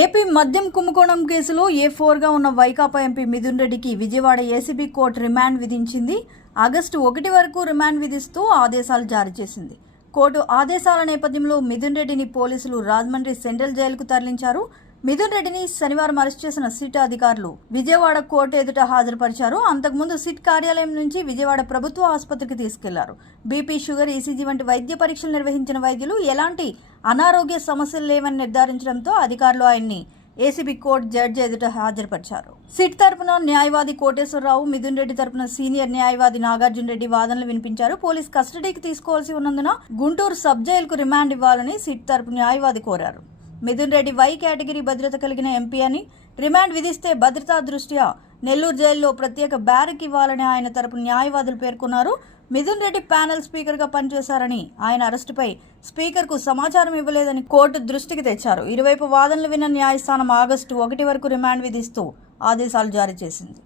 AP మద్యం కుంభకోణం కేసులో A4గా ఉన్న వైకాపా ఎంపీ మిథున్ రెడ్డికి విజయవాడ ఏసీబీ కోర్టు రిమాండ్ విధించింది. ఆగస్టు 1 వరకు రిమాండ్ విధిస్తూ ఆదేశాలు జారీ చేసింది. కోర్టు ఆదేశాల నేపథ్యంలో మిథున్ రెడ్డిని పోలీసులు రాజమండ్రి సెంట్రల్ జైలుకు తరలించారు. మిథున్ రెడ్డిని శనివారం అరెస్ట్ చేసిన సిట్ అధికారులు విజయవాడ కోర్టు ఎదుట హాజరుపరిచారు. అంతకుముందు సిట్ కార్యాలయం నుంచి విజయవాడ ప్రభుత్వ ఆసుపత్రికి తీసుకెళ్లారు. బీపీ, షుగర్, ఈసీజీ వంటి వైద్య పరీక్షలు నిర్వహించిన వైద్యులు ఎలాంటి అనారోగ్య సమస్యలు లేవని నిర్ధారించడంతో అధికారులు ఆయన్ని ఏసీబీ కోర్టు జడ్జి ఎదుట హాజరుపరిచారు. సిట్ తరపున న్యాయవాది కోటేశ్వరరావు, మిథున్ రెడ్డి తరపున సీనియర్ న్యాయవాది నాగార్జున రెడ్డి వాదనలు వినిపించారు. పోలీస్ కస్టడీకి తీసుకోవాల్సి ఉన్నందున గుంటూరు సబ్ జైలుకు రిమాండ్ ఇవ్వాలని సిట్ తరపు న్యాయవాది కోరారు. మిథున్ రెడ్డి వై కేటగిరీ భద్రత కలిగిన ఎంపీ అని, రిమాండ్ విధిస్తే భద్రతా దృష్ట్యా నెల్లూరు జైల్లో ప్రత్యేక బ్యారక్ ఇవ్వాలని ఆయన తరపు న్యాయవాదులు పేర్కొన్నారు. మిథున్ రెడ్డి ప్యానెల్ స్పీకర్గా పనిచేశారని, ఆయన అరెస్టుపై స్పీకర్కు సమాచారం ఇవ్వలేదని కోర్టు దృష్టికి తెచ్చారు. ఇరువైపు వాదనలు విన్న న్యాయస్థానం ఆగస్టు 1 వరకు రిమాండ్ విధిస్తూ ఆదేశాలు జారీ చేసింది.